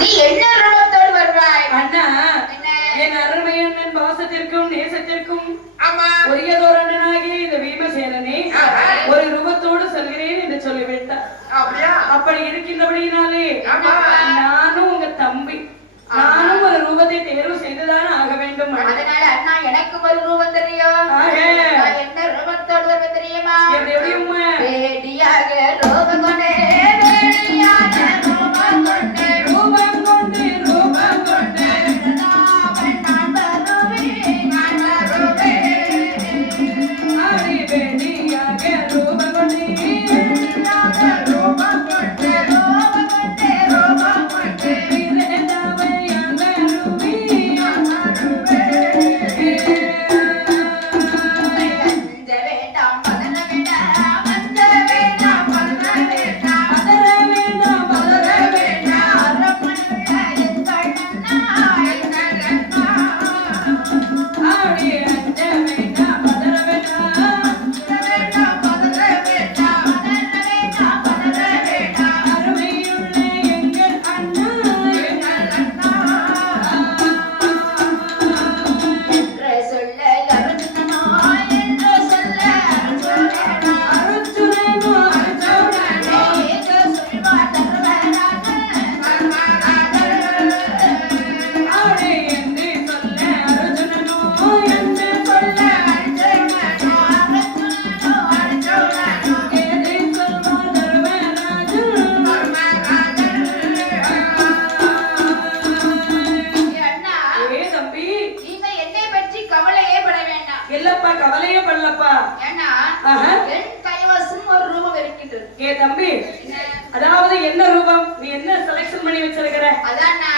நீ என்ன ரூபத்தோடு வருவாய்? அண்ணா என் அருமையண்ணன் பாசத்திற்கும் நேசத்திற்கும் உரியதோர் அண்ணனாகி இந்த பீமசேனனே ஒரு ரூபத்தோடு சொல்கிறேன் என்று சொல்லிவிட்டார். அப்படி இருக்கின்றபடியினாலே நானும் உங்க தம்பி நானும் ஒரு ரூபத்தை தேர்வு செய்துதான் ஆக வேண்டும். அதனால அண்ணா எனக்கு ஒரு ரூபம் தெரியும். என்ன ரூபத்தோடு வருவது தெரியுமா? வேடியாக ரூபம் கொண்டே வேடியாக ரூபம் கொண்டே ரூபம் கொண்டே ரூபம் கொண்டே அதாவது என்ன ரூபம் நீ என்ன செலக்ஷன் பண்ணி வச்சிருக்கிற? அதானா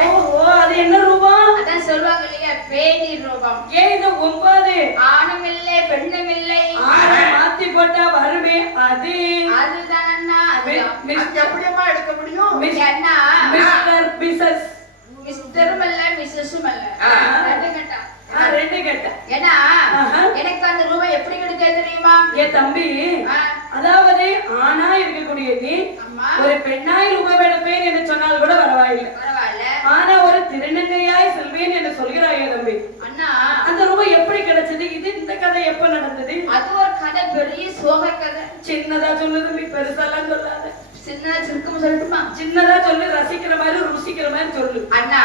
ஓஹோ அது என்ன ரூபம்? அதான் சொல்லுவாங்க இல்லையா பேடி ரூபம். ஏன் இது 9 ஆணும் இல்லை பெண்ணும் இல்லை மாத்தி போட்டா வருமே அது அதுதான் அண்ணா. எப்படியம்மா எடுக்க முடியும்? அண்ணா மிஸ்டர் மிஸ்ஸஸ் மிஸ்டரும் அல்ல மிஸ்ஸஸும் அல்ல ரெண்டு கேட்ட. ஏன்னா எனக்கு அந்த ரூபாய் எப்படி கிடைச்சது தெரியுமா? ஏ தம்பி அதாவது ஆணா இருக்கக்கூடிய நீ ஒரு பெண்ணாய் ரூபாய் எடுப்பேன் என்று சொன்னால் கூட பரவாயில்லை. ஆனா ஒரு திருநங்கையாய் செல்வேன் என்று சொல்கிறாயே தம்பி. அண்ணா அந்த ரூபாய் எப்படி கிடைச்சது? இது இந்த கதை எப்ப நடந்தது? அது ஒரு கதை, பெரிய சோக கதை. சின்னதா சொல்லு தம்பி, பெருசாலாம் சொல்லாத. சின்னதா சுருக்கம் சொல்லட்டுமா? சின்னதா சொல்லு, ரசிக்கிற மாதிரி ருசிக்கிற மாதிரி சொல்லு. அண்ணா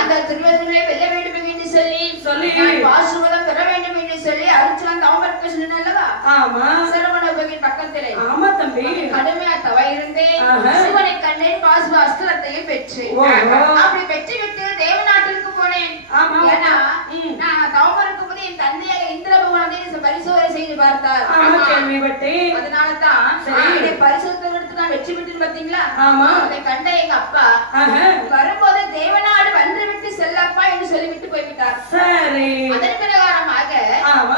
அந்த திருவள்ளுவரை வெல்ல வேண்டும் என்று சொல்லி வாசுவதம் பெற வேண்டும் என்று சொல்லி அருச்சுவன் தவமர்க்க சொன்னல்லவா? ஆமா. சரவணபகின் பக்கத்திலே. ஆமா தம்பி. கடுமையா தவ இருந்தே சிவனை கண்டேன், பாசுவ அஸ்திரத்தையும் பெற்று அப்படி பெற்று விட்டு தேவநாட்டிற்கு போனேன். ஏன்னா நான் தவம் இருக்கும் போது என் தந்தையாக இந்திர பகவான் பரிசோதனை செய்து பார்த்தார். அதனாலதான் பரிசோதனை எடுத்து நான் வெற்றி பெற்றேன். பாத்தீங்களா? அதை கண்ட எங்க அப்பா வரும்போது தேவநாடு வந்து விட்டு செல்லப்பா என்று சொல்லிவிட்டு போய்விட்டார். சரி. அதன் பிரகாரமாக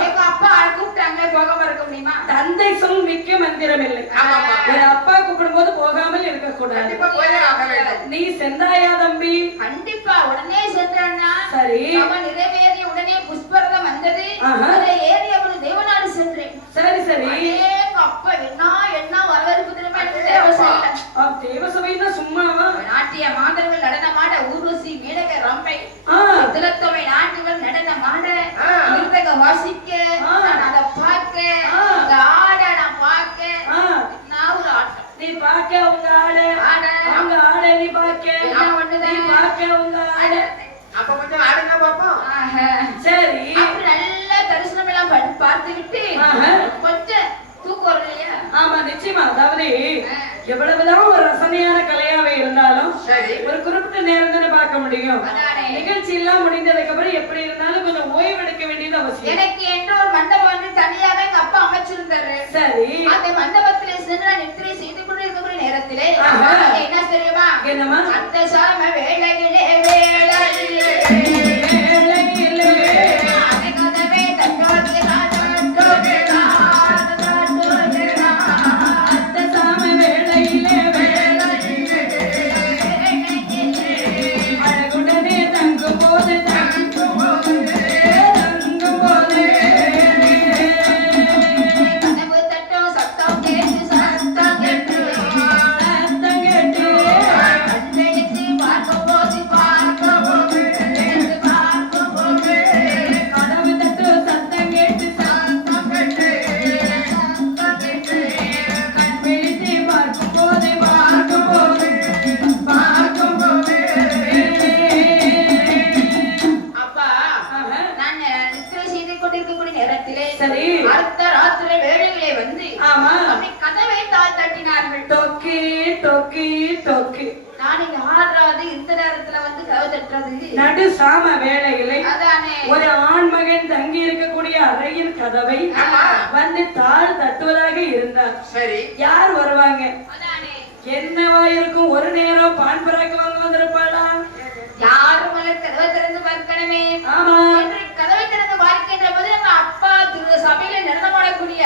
எங்க அப்பா கூப்பிட்டாங்க, போகாம இருக்க முடியுமா? தந்தை சொல் மிக்க மந்திரம் இல்லை. அப்பா கூப்பிடும் போது போகாமல் இருக்க கூடாது. நீ சென்றாயா தம்பி? கண்டிப்பா உடனே சென்றான்னா. சரி. அவன் நிறைவேறிய உடனே புஷ்பரதம் வந்தது. அதை ஏறி அவன் தேவநாடு சென்றேன். சரி சரி. அப்பா என்ன வரவேற்பு திரும்ப தேவசபை. தேவசபைன்னா சும்மாவா? நாட்டிய மாதர்கள் நடனமாட ஊர்வசி மேடக ரம்பை திலத்தொகை நாட்டுகள் நடனமாட மிருதக வாசிக்க அதை பார்க்க ஆட நான் பார்க்க நான் ஒரு ஆட்டம். நீ பார்க்க உங்க அவங்க ஆட நீ பார்க்க நீ பார்க்க உங்க ஆட. அப்ப கொஞ்சம் ஆடுங்க பாப்போம். சரி. அப்படி நல்ல தரிசனம் எல்லாம் பார்த்து விட்டு கொஞ்சம் தூக்கம் வரலையா? ஆமா நிச்சயமா. அதாவது எவ்வளவுதான் ஒரு ரசனையான கலையாவே இருந்தாலும் ஒரு குறிப்பிட்ட நேரம் தானே பார்க்க முடியும். நிகழ்ச்சி எல்லாம் முடிந்ததுக்கு அப்புறம் எப்படி இருந்தாலும் கொஞ்சம் ஓய்வு எடுக்க வேண்டியது அவசியம். எனக்கு என்ற ஒரு மண்டபம் வந்து தனியாக எங்க அப்பா அமைச்சிருந்தாரு. சரி. அந்த மண்டபத்திலே சென்று நான் நித்திரை செய்து கொண்டு இருக்கிற நேரத்திலே என்ன தெரியுமா? என்னமா? அந்த சாம வேளையிலே வேளையிலே நடு சாம வேளையிலே அதானே ஒரு ஆண்மகன் தங்கி இருக்கக்கூடிய அறையின் கதவை வந்து தாழ் தட்டுவதாக இருந்தார். சரி, யார் வருவாங்க? அதானே என்னவா இருக்கும்? ஒரு நேரம் பான் பராக்கு வாங்க வந்திருப்பாளா? யாரும் கதவை திறந்து பார்க்கணுமே. ஆமா, என்று கதவை திறந்து பார்க்கின்ற போது நம்ம அப்பா திரு சபையில நடனமாடக்கூடிய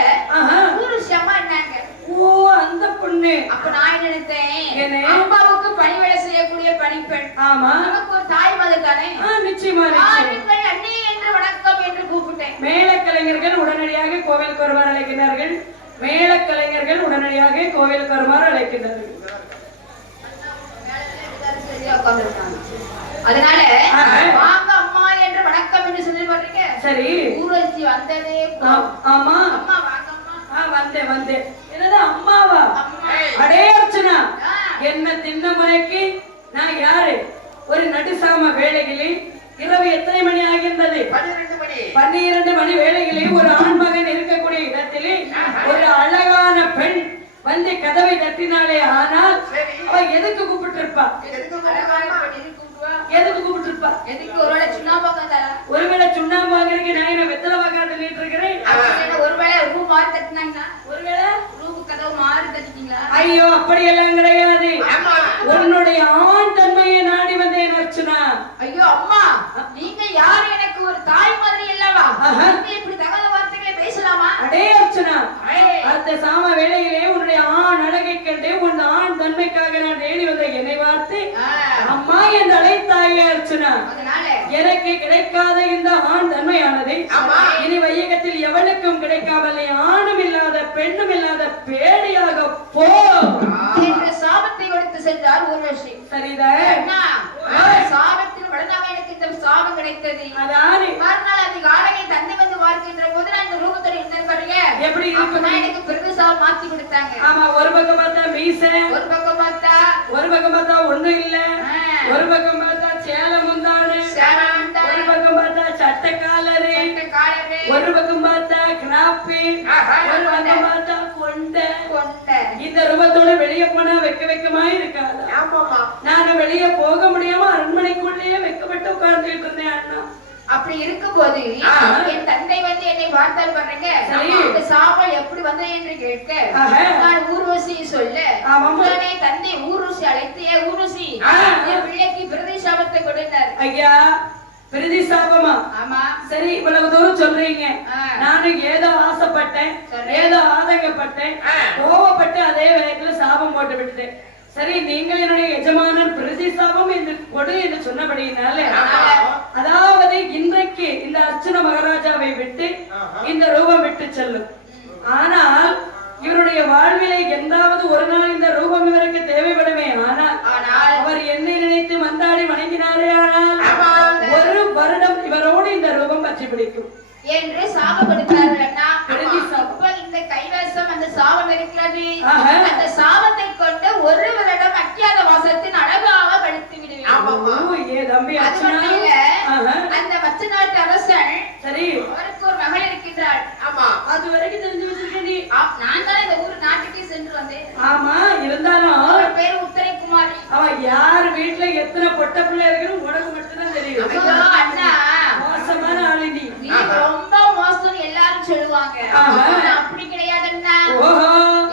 ஊருஷி அம்மா என்னாங்க. ஓ, அந்த பொண்ணு. அப்ப நான் நினைத்தேன், என்ன? அப்பாவுக்கு பணிவிடை செய்யக்கூடிய பணிப்பெண். ஆமா, நமக்கு ஒரு தாய் மாதிரி தானே. நிச்சயமா நிச்சயம். அண்ணி என்று வணக்கம் என்று கூப்பிட்டேன். மேளக்கலைஞர்கள் உடனடியாக கோவிலுக்கு வருமாறு அழைக்கிறார்கள். மேளக்கலைஞர்கள் உடனடியாக கோவிலுக்கு வருமாறு அழைக்கிறார்கள். அதனால வாங்க அம்மா என்று வணக்கம் என்று சொல்லி பாருங்க. சரி, ஊர்வசி வந்ததே. ஆமா, அம்மா வாங்க அம்மா. வந்தேன் வந்தேன். என்னது அம்மாவா? அடே அர்ச்சனா, என்ன தின்ன முறைக்கு நான் யாரு? ஒரு நடுசாம வேளையிலே இரவு எத்தனை மணி ஆகின்றது? 12 மணி. 12 மணி வேளையிலே ஒரு ஆண்மகன் இருக்கக்கூடிய இடத்திலே ஒரு அழகான பெண் வந்து கதவை தட்டினாலே, ஆனால் அவ எதுக்கு கூப்பிட்டு இருப்பா? எதுக்கு கூப்பிட்டு இருப்பா? ஒருவேளை சுண்ணாம்பு தரா, ஒருவேளை சுண்ணாம்பு வாங்குறதுக்கு நான் என்ன வெத்தலை வாங்க தள்ளிட்டு இருக்கிறேன். ஒருவேளை ரூம் மாறி தட்டினாங்க, ஒருவேளை ரூம் கதவு மாறி தட்டிட்டீங்களா? ஐயோ, அப்படியெல்லாம் கிடையாது. உன்னுடைய ஆண் தன்மையை நாடி வந்தேன் அர்ச்சனா. ஐயோ அம்மா, நீங்க யாரு? எனக்கு ஒரு தாய் மாதிரி இல்லவா? நீங்க இப்படி தகாத வார்த்தைகளை பேசலாமா? அடே அர்ச்சனா, அந்த சாம வேளையிலே உன்னுடைய ஆண் அழகை கண்டு உன் ஆண் தன்மைக்காக நான் தேடி வந்த என்னை பார்த்து அம்மா என்று அழைத்தாயே அர்ச்சனா. எனக்கு கிடைக்காத இந்த ஆண் தன்மையானது இனி வையகத்தில் எவனுக்கும் கிடைக்காமல் ஆணும் இல்லாத பெண்ணும் இல்லாத பேடியாக போ என்று சாபத்தை கொடுத்து சென்றார் ஊர்வசி. சரிதான், சாபத்தில் வளர்ந்தாங்க. எனக்கு இந்த சாபம் கிடைத்தது. அதானே மறுநாள் அதிகாலையை தந்தை வந்து பார்க்கின்ற போது நான் இந்த ரூபத்தோட இருந்தேன் பாருங்க. எப்படி இருக்கு? எனக்கு பெரிய சாபம் மாத்தி கொடுத்தாங்க. ஆமா, ஒரு பக்கம் பார்த்தா மீச, ஒரு பக்கம் பார்த்தா ஒண்ணும் இல்ல, ஒரு பக்கம் பார்த்தா சேலை முந்தாடு, ஒரு பக்கம் பார்த்தா சட்டை காலரு, ஒரு பக்கம் பார்த்தா கிராப்பி, ஒரு பக்கம் பார்த்தா கொண்டை. இந்த ரூபத்தோட வெளியே போனா வெக்கமா இருக்காது. நானும் வெளியே போக முடியாம அரண்மனைக்குள்ளேயே வெக்கப்பட்டு உட்கார்ந்துட்டு இருந்தேன் அண்ணா. அப்படி இருக்கும் போது என் தந்தை வந்து என்னை பார்த்தால் பாருங்க, இந்த சாபம் எப்படி வந்தது என்று கேட்க நான் ஊர்வசியை சொல்ல, உடனே தந்தை ஊர்வசி அழைத்து, ஊர்வசி என் பிள்ளைக்கு பிரதி சாபத்தை கொடுத்தார். ஐயா, பிரதி சாபமா? ஆமா. சரி, இவ்வளவு தூரம் சொல்றீங்க. நானும் ஏதோ ஆசைப்பட்டேன், ஏதோ ஆதங்கப்பட்டேன், கோவப்பட்டு அதே வேகத்துல சாபம் போட்டு விட்டேன். சரி, நீங்கள் என்னுடைய எஜமானர் பிரதி சாபம் என்று கொடு என்று சொன்னபடியினால, அதாவது இன்றைக்கு இந்த அர்ச்சன மகாராஜாவை விட்டு இந்த ரூபம் விட்டு செல்லும். ஆனால் இவருடைய வாழ்விலை என்றாவது ஒரு நாள் இந்த ரூபம் இவருக்கு தேவைப்படுமே. ஆனால் அவர் என்னை நினைத்து மந்தாடி வணங்கினாரே, ஆனால் ஒரு வருடம் இவரோடு இந்த ரூபம் பற்றி பிடிக்கும் என்று சாபம் கொடுத்தார்கள். இந்த கைவசம் அந்த சாபம் இருக்கிறது. அந்த சாபத்தை கொண்டு ஒரு வருடம் அக்கியாத வாசத்தின் அழகாக கழித்து விடுவேன். அந்த மச்ச நாட்டு அரசன், சரி, அவருக்கு ஒரு மகள் இருக்கின்றாள். ஆமா, அது வரைக்கும் தெரிஞ்சு வச்சிருக்கேன். நான் தான் இந்த ஊர் நாட்டுக்கே சென்று வந்தேன். ஆமா, இருந்தாலும் அவர் பேரு உத்தரை குமாரி. அவன் யார் வீட்டுல எத்தனை பொட்ட பிள்ளை இருக்குன்னு உனக்கு மட்டும்தான் தெரியும். அண்ணா, மோசமான ஆளு நீ. நீ ரொம்ப மோசம் எல்லாரும் சொல்லுவாங்க. அப்படி கிடையாதுன்னா,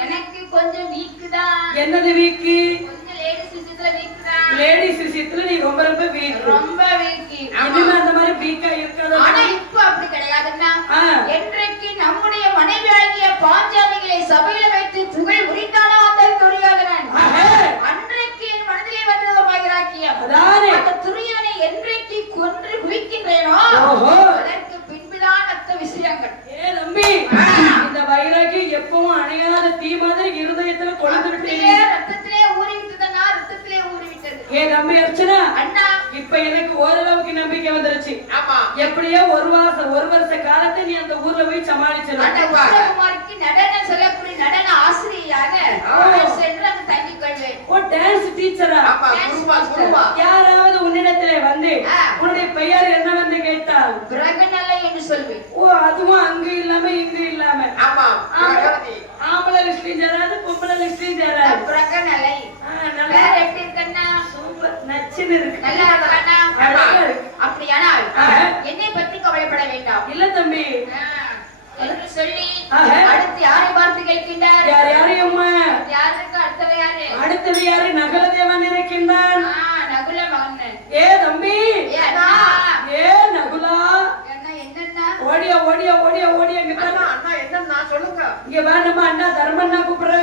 எனக்கு கொஞ்சம் வீக்கு தான். என்னது வீக்கு? கொஞ்சம் லேடிஸ் விஷயத்துல வீக்கு தான். லேடிஸ் விஷயத்துல நீ ரொம்ப ரொம்ப வீக். ரொம்ப வீக்கு. இனிமே அந்த மாதிரி வீக்கா இருக்காது. ஆனா இப்ப அப்படி கிடையாதுன்னா, என்றைக்கு நம்முடைய மனைவியாகிய பாஞ்சாலிகளை சபையில வைத்து புகழ் உரித்தானோ அந்த துரியோதனன், அன்றைக்கு என் மனதிலே வந்தது வைராக்கியம். அந்த துரியோதனை என்றைக்கு கொன்று குவிக்கின்றேனோ அதற்கு பின்புதான் மற்ற விஷயங்கள். ஏ தம்பி, இந்த வைராக்கியம் எப்பவும் அணையாத தீ மாதிரி இருதயத்துல கொழுந்துட்டு ரத்தத்திலே ஊறிவிட்டதுன்னா ரத்தத்திலே ஊறிவிட்டது. ஏ தம்பி அர்ச்சனா, அண்ணா, இப்ப எனக்கு ஓரளவுக்கு நம்பிக்கை வந்துருச்சு. எப்படியோ ஒரு வருஷ காலத்தை நீ அந்த ஊர்ல போய் சமாளிச்சிடலாம். உத்தரகுமாரிக்கு நடனம் சொல்லக்கூடிய நடன ஆசிரியராக சென்று அங்கு தங்கிக் கொள்வேன். ஓ, டான்ஸ் டீச்சரா? யாராவது உன்னிடத்திலே வந்து உன்னுடைய பெயர் என்னவென்று கேட்டால் பிரகநலை என்று சொல்வேன். ஓ, அதுவும் அங்க இல்லாம இங்க இல்லாம ஆம்பளை லிஸ்ட்லயும் சேராது, பொம்பளை லிஸ்ட்லயும் சேராது. பிரகநலை. வேற எப்படி இருக்கன்னா? சூப்பர், நச்சுன்னு இருக்கு. நல்லா இருக்கா? இங்க வா, நம்ம அண்ணா தர்மண்ணா கூப்பிடுற